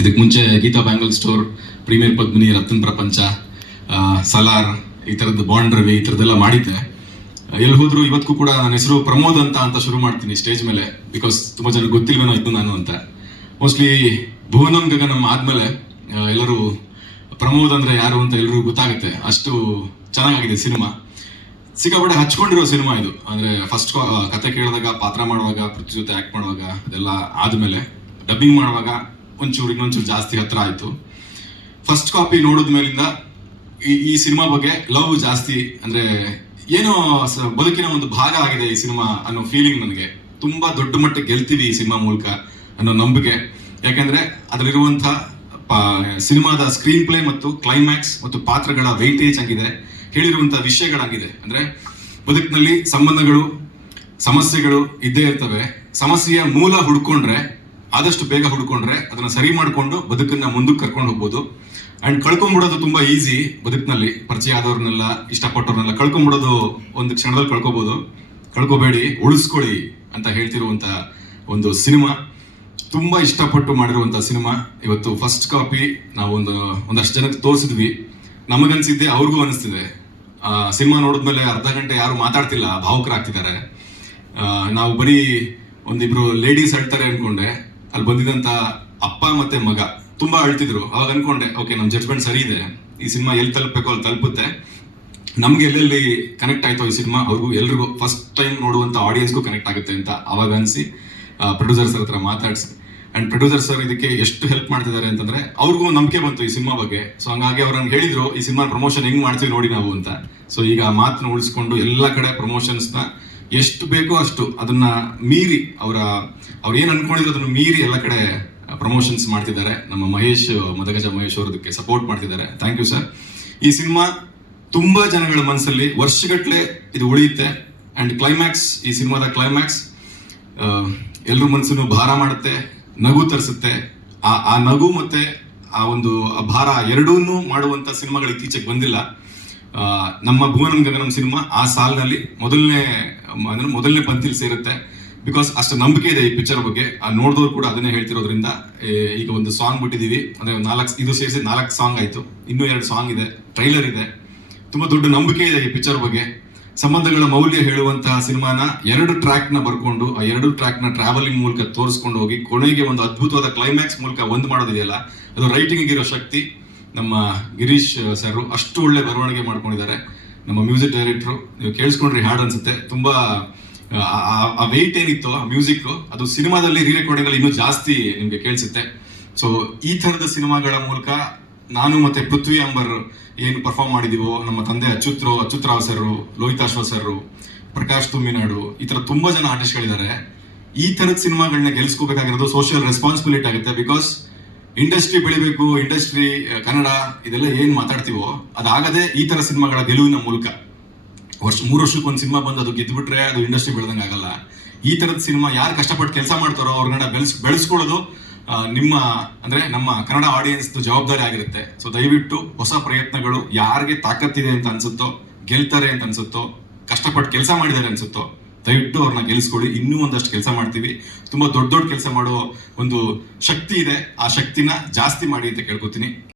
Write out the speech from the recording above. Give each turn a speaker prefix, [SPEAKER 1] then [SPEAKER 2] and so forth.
[SPEAKER 1] ಇದಕ್ಕೆ ಮುಂಚೆ Geetha bangle store premier Padmini, Ratna Prapancha Salaar, ಈ ಥರದ್ದು ಬಾಂಡ್ ರವಿ ಈ ಥರದ್ದೆಲ್ಲ ಮಾಡಿದ್ದೆ. ಎಲ್ಲಿ ಹೋದರೂ ಇವತ್ತಿಗೂ ಕೂಡ ನನ್ನ ಹೆಸರು ಪ್ರಮೋದ್ ಅಂತ ಅಂತ ಶುರು ಮಾಡ್ತೀನಿ ಸ್ಟೇಜ್ ಮೇಲೆ ಬಿಕಾಸ್ ತುಂಬ ಜನ ಗೊತ್ತಿಲ್ವೇನೋ ಇದ್ದು ನಾನು ಅಂತ. ಮೋಸ್ಟ್ಲಿ ಭುವನಂ ಗಗನಂ ಆದಮೇಲೆ ಎಲ್ಲರೂ ಪ್ರಮೋದ್ ಅಂದರೆ ಯಾರು ಅಂತ ಎಲ್ಲರಿಗೂ ಗೊತ್ತಾಗುತ್ತೆ. ಅಷ್ಟು ಚೆನ್ನಾಗಿದೆ ಸಿನಿಮಾ. ಸಿಕ್ಕಾಪಟ್ಟೆ ಹಚ್ಕೊಂಡಿರೋ ಸಿನಿಮಾ ಇದು. ಅಂದರೆ ಫಸ್ಟ್ ಕತೆ ಕೇಳಿದಾಗ, ಪಾತ್ರ ಮಾಡುವಾಗ, ಪೃಥ್ವಿ ಜೊತೆ ಆ್ಯಕ್ಟ್ ಮಾಡುವಾಗ ಅದೆಲ್ಲ ಆದಮೇಲೆ ಡಬ್ಬಿಂಗ್ ಮಾಡುವಾಗ ಒಂಚೂರು, ಇನ್ನೊಂಚೂರು ಜಾಸ್ತಿ ಹತ್ರ ಆಯ್ತು. ಫಸ್ಟ್ ಕಾಪಿ ನೋಡಿದ ಮೇಲಿಂದ ಈ ಈ ಸಿನಿಮಾ ಬಗ್ಗೆ ಲವ್ ಜಾಸ್ತಿ ಅಂದ್ರೆ ಏನೋ ಬದುಕಿನ ಒಂದು ಭಾಗ ಆಗಿದೆ ಈ ಸಿನಿಮಾ ಅನ್ನೋ ಫೀಲಿಂಗ್ ನನಗೆ. ತುಂಬಾ ದೊಡ್ಡ ಮಟ್ಟಕ್ಕೆ ಗೆಲ್ತೀವಿ ಈ ಸಿನಿಮಾ ಮೂಲಕ ಅನ್ನೋ ನಂಬಿಕೆ. ಯಾಕಂದ್ರೆ ಅದರಲ್ಲಿರುವಂತ ಸಿನಿಮಾದ ಸ್ಕ್ರೀನ್ ಪ್ಲೇ ಮತ್ತು ಕ್ಲೈಮ್ಯಾಕ್ಸ್ ಮತ್ತು ಪಾತ್ರಗಳ ವೈಟೇಜ್ ಆಗಿದೆ. ಹೇಳಿರುವಂಥ ವಿಷಯಗಳಾಗಿದೆ. ಅಂದ್ರೆ ಬದುಕಿನಲ್ಲಿ ಸಂಬಂಧಗಳು, ಸಮಸ್ಯೆಗಳು ಇದ್ದೇ ಇರ್ತವೆ. ಸಮಸ್ಯೆಯ ಮೂಲ ಹುಡ್ಕೊಂಡ್ರೆ ಆದಷ್ಟು ಬೇಗ ಹುಡ್ಕೊಂಡ್ರೆ ಅದನ್ನ ಸರಿ ಮಾಡಿಕೊಂಡು ಬದುಕನ್ನ ಮುಂದಕ್ಕೆ ಕರ್ಕೊಂಡು ಹೋಗ್ಬೋದು. ಅಂಡ್ ಕಳ್ಕೊಂಡ್ಬಿಡೋದು ತುಂಬಾ ಈಸಿ ಬದುಕಿನಲ್ಲಿ. ಪರಿಚಯ ಆದವ್ರನ್ನೆಲ್ಲ, ಇಷ್ಟಪಟ್ಟವ್ರನ್ನೆಲ್ಲ ಕಳ್ಕೊಂಡ್ಬಿಡೋದು ಒಂದು ಕ್ಷಣದಲ್ಲಿ ಕಳ್ಕೊಬೋದು. ಕಳ್ಕೊಬೇಡಿ, ಉಳಿಸ್ಕೊಳ್ಳಿ ಅಂತ ಹೇಳ್ತಿರುವಂತ ಒಂದು ಸಿನಿಮಾ. ತುಂಬಾ ಇಷ್ಟಪಟ್ಟು ಮಾಡಿರುವಂತ ಸಿನಿಮಾ. ಇವತ್ತು ಫಸ್ಟ್ ಕಾಪಿ ನಾವೊಂದು ಒಂದಷ್ಟು ಜನಕ್ಕೆ ತೋರಿಸಿದ್ವಿ. ನಮಗನ್ಸಿದ್ದೆ, ಅವ್ರಿಗೂ ಅನಿಸ್ತಿದೆ. ಸಿನಿಮಾ ನೋಡಿದ್ಮೇಲೆ ಅರ್ಧ ಗಂಟೆ ಯಾರು ಮಾತಾಡ್ತಿಲ್ಲ, ಭಾವುಕರಾಗ್ತಿದ್ದಾರೆ. ನಾವು ಬರೀ ಒಂದಿಬ್ರು ಲೇಡೀಸ್ ಅಳ್ತಾರೆ ಅನ್ಕೊಂಡೆ. ಅಲ್ಲಿ ಬಂದಿದಂತ ಅಪ್ಪ ಮತ್ತೆ ಮಗ ತುಂಬಾ ಅಳ್ತಿದ್ರು. ಅವಾಗ ಅನ್ಕೊಂಡೆ ಓಕೆ ನಮ್ಮ ಜಡ್ಜ್ಮೆಂಟ್ ಸರಿ ಇದೆ. ಈ ಸಿನಿಮಾ ಎಲ್ಲಿ ತಲುಪಬೇಕು, ಅಲ್ಲಿ ತಲುಪುತ್ತೆ. ನಮ್ಗೆ ಎಲ್ಲೆಲ್ಲಿ ಕನೆಕ್ಟ್ ಆಯ್ತು ಈ ಸಿನಿಮಾ ಅವ್ರಿಗೂ ಎಲ್ರಿಗೂ ಫಸ್ಟ್ ಟೈಮ್ ನೋಡುವಂತ ಆಡಿಯನ್ಸ್ಗೂ ಕನೆಕ್ಟ್ ಆಗುತ್ತೆ ಅಂತ ಅವಾಗ ಅನ್ಸಿ ಪ್ರೊಡ್ಯೂಸರ್ ಸರ್ ಹತ್ರ ಮಾತಾಡಿಸಿ. ಅಂಡ್ ಪ್ರೊಡ್ಯೂಸರ್ ಸರ್ ಇದಕ್ಕೆ ಎಷ್ಟು ಹೆಲ್ಪ್ ಮಾಡ್ತಿದ್ದಾರೆ ಅಂತಂದ್ರೆ, ಅವ್ರಿಗೂ ನಂಬಿಕೆ ಬಂತು ಈ ಸಿನಿಮಾ ಬಗ್ಗೆ. ಸೊ ಹಂಗಾಗಿ ಅವ್ರು ನಂಗೆ ಹೇಳಿದ್ರು, ಈ ಸಿನಿಮಾ ಪ್ರಮೋಷನ್ ಹೆಂಗ್ ಮಾಡ್ತೀವಿ ನೋಡಿ ನಾವು ಅಂತ. ಸೊ ಈಗ ಮಾತನ್ನ ಉಳಿಸ್ಕೊಂಡು ಎಲ್ಲ ಕಡೆ ಪ್ರಮೋಷನ್ಸ್ನ ಎಷ್ಟು ಬೇಕೋ ಅಷ್ಟು ಅದನ್ನ ಮೀರಿ ಅವರ, ಅವ್ರು ಏನ್ ಅನ್ಕೊಂಡಿದ್ರು ಅದನ್ನ ಮೀರಿ ಎಲ್ಲ ಕಡೆ ಪ್ರಮೋಷನ್ಸ್ ಮಾಡ್ತಿದ್ದಾರೆ. ನಮ್ಮ ಮಹೇಶ್, ಮದಗಜ ಮಹೇಶ್ ಅವರು ಅದಕ್ಕೆ ಸಪೋರ್ಟ್ ಮಾಡ್ತಿದ್ದಾರೆ. ಥ್ಯಾಂಕ್ ಯು ಸರ್ ಈ ಸಿನಿಮಾ ತುಂಬಾ ಜನಗಳ ಮನಸ್ಸಲ್ಲಿ ವರ್ಷಗಟ್ಟಲೆ ಇದು ಉಳಿಯುತ್ತೆ. ಅಂಡ್ ಕ್ಲೈಮ್ಯಾಕ್ಸ್ ಈ ಸಿನಿಮಾದ ಕ್ಲೈಮ್ಯಾಕ್ಸ್ ಎಲ್ಲರ ಮನಸ್ಸನ್ನು ಭಾರ ಮಾಡುತ್ತೆ, ನಗು ತರಿಸುತ್ತೆ. ಆ ಆ ನಗು ಮತ್ತೆ ಆ ಒಂದು ಭಾರ ಎರಡೂ ಮಾಡುವಂತ ಸಿನಿಮಾಗಳು ಇತ್ತೀಚೆಗೆ ಬಂದಿಲ್ಲ. ನಮ್ಮ ಭುವನಂ ಗಗನಂ ಸಿನಿಮಾ ಆ ಸಾಲಿನಲ್ಲಿ ಮೊದಲನೇ ಮೊದಲನೇ ಪಂಕ್ತಿಲಿ ಸೇರುತ್ತೆ. ಬಿಕಾಸ್ ಅಷ್ಟು ನಂಬಿಕೆ ಇದೆ ಈ ಪಿಕ್ಚರ್ ಬಗ್ಗೆ. ನೋಡಿದವ್ರು ಕೂಡ ಅದನ್ನೇ ಹೇಳ್ತಿರೋದ್ರಿಂದ ಈಗ ಒಂದು ಸಾಂಗ್ ಬಿಟ್ಟಿದೀವಿ. ಅಂದ್ರೆ ನಾಲ್ಕು, ಇದು ಸೇರಿಸಿ ನಾಲ್ಕು ಸಾಂಗ್ ಆಯ್ತು. ಇನ್ನೂ ಎರಡು ಸಾಂಗ್ ಇದೆ. ಟ್ರೈಲರ್ ಇದೆ. ತುಂಬಾ ದೊಡ್ಡ ನಂಬಿಕೆ ಇದೆ ಈ ಪಿಕ್ಚರ್ ಬಗ್ಗೆ. ಸಂಬಂಧಗಳ ಮೌಲ್ಯ ಹೇಳುವಂತಹ ಸಿನಿಮಾನ ಎರಡು ಟ್ರ್ಯಾಕ್ನ ಬರ್ಕೊಂಡು, ಆ ಎರಡು ಟ್ರ್ಯಾಕ್ನ ಟ್ರಾವೆಲಿಂಗ್ ಮೂಲಕ ತೋರಿಸ್ಕೊಂಡು ಹೋಗಿ, ಕೊನೆಗೆ ಒಂದು ಅದ್ಭುತವಾದ ಕ್ಲೈಮ್ಯಾಕ್ಸ್ ಮೂಲಕ ಒಂದು ಮಾಡೋದಿದೆಯಲ್ಲ? ಅದು ರೈಟಿಂಗ್ ಇರೋ ಶಕ್ತಿ. ನಮ್ಮ ಗಿರೀಶ್ ಸರ್ ಅಷ್ಟು ಒಳ್ಳೆ ಬರವಣಿಗೆ ಮಾಡ್ಕೊಂಡಿದ್ದಾರೆ. ನಮ್ಮ ಮ್ಯೂಸಿಕ್ ಡೈರೆಕ್ಟ್ರು, ನೀವು ಕೇಳಿಸ್ಕೊಂಡ್ರಿ ಹಾಡು ಅನ್ಸುತ್ತೆ. ತುಂಬಾ, ಆ- ವೆಯ್ಟ್ ಏನಿತ್ತು ಆ ಮ್ಯೂಸಿಕ್ ಅದು ಸಿನಿಮಾದಲ್ಲಿ ರೀ ರೆಕಾರ್ಡಿಂಗ್ ಅಲ್ಲಿ ಇನ್ನೂ ಜಾಸ್ತಿ ನಿಮ್ಗೆ ಕೇಳಿಸುತ್ತೆ. ಸೊ ಈ ತರದ ಸಿನಿಮಾಗಳ ಮೂಲಕ ನಾನು ಮತ್ತೆ ಪೃಥ್ವಿ ಅಂಬರ್ ಏನು ಪರ್ಫಾರ್ಮ್ ಮಾಡಿದೀವೋ, ನಮ್ಮ ತಂದೆ ಅಚ್ಯುತ್ರು ಅಚ್ಯುತ್ರಾವ್ ಸರ್ ಲೋಹಿತಾಶ್ವ ಸರ್ ಪ್ರಕಾಶ್ ತುಮ್ಮಿನಾಡು, ಈ ತರ ತುಂಬಾ ಜನ ಆರ್ಟಿಸ್ಟ್ಗಳಿದ್ದಾರೆ ಈ ತರದ ಸಿನಿಮಾಗಳನ್ನ ಗೆಲ್ಸ್ಕೋಬೇಕಾಗಿರೋದು ಸೋಷಿಯಲ್ ರೆಸ್ಪಾನ್ಸಿಬಿಲಿಟಿ ಆಗುತ್ತೆ ಬಿಕಾಸ್ ಇಂಡಸ್ಟ್ರಿ ಬೆಳಿಬೇಕು, ಇಂಡಸ್ಟ್ರಿ ಕನ್ನಡ ಇದೆಲ್ಲ ಏನು ಮಾತಾಡ್ತೀವೋ ಅದಾಗದೆ ಈ ತರ ಸಿನಿಮಾಗಳ ಗೆಲುವಿನ ಮೂಲಕ. ವರ್ಷ, ಮೂರು ವರ್ಷಕ್ಕೆ ಒಂದು ಸಿನಿಮಾ ಬಂದು ಅದು ಗೆದ್ಬಿಟ್ರೆ ಅದು ಇಂಡಸ್ಟ್ರಿ ಬೆಳೆದಂಗೆ ಆಗಲ್ಲ. ಈ ತರದ ಸಿನಿಮಾ ಯಾರು ಕಷ್ಟಪಟ್ಟು ಕೆಲಸ ಮಾಡ್ತಾರೋ ಅವ್ರನ್ನ ಬೆಳೆಸ್, ಬೆಳೆಸ್ಕೊಳ್ಳೋದು ನಿಮ್ಮ, ಅಂದ್ರೆ ನಮ್ಮ ಕನ್ನಡ ಆಡಿಯನ್ಸ್ ಜವಾಬ್ದಾರಿ ಆಗಿರುತ್ತೆ. ಸೊ ದಯವಿಟ್ಟು ಹೊಸ ಪ್ರಯತ್ನಗಳು ಯಾರಿಗೆ ತಾಕತ್ತಿದೆ ಅಂತ ಅನ್ಸುತ್ತೋ, ಗೆಲ್ತಾರೆ ಅಂತ ಅನ್ಸುತ್ತೋ, ಕಷ್ಟಪಟ್ಟು ಕೆಲಸ ಮಾಡಿದ್ದಾರೆ ಅನ್ಸುತ್ತೋ ದಯವಿಟ್ಟು ಅವ್ರನ್ನ ಗೆಲ್ಸ್ಕೊಳ್ಳಿ ಇನ್ನೂ ಒಂದಷ್ಟು ಕೆಲಸ ಮಾಡ್ತೀವಿ. ತುಂಬಾ ದೊಡ್ಡ ದೊಡ್ಡ ಕೆಲಸ ಮಾಡೋ ಒಂದು ಶಕ್ತಿ ಇದೆ. ಆ ಶಕ್ತಿನ ಜಾಸ್ತಿ ಮಾಡಿ ಅಂತ ಕೇಳ್ಕೊತೀನಿ.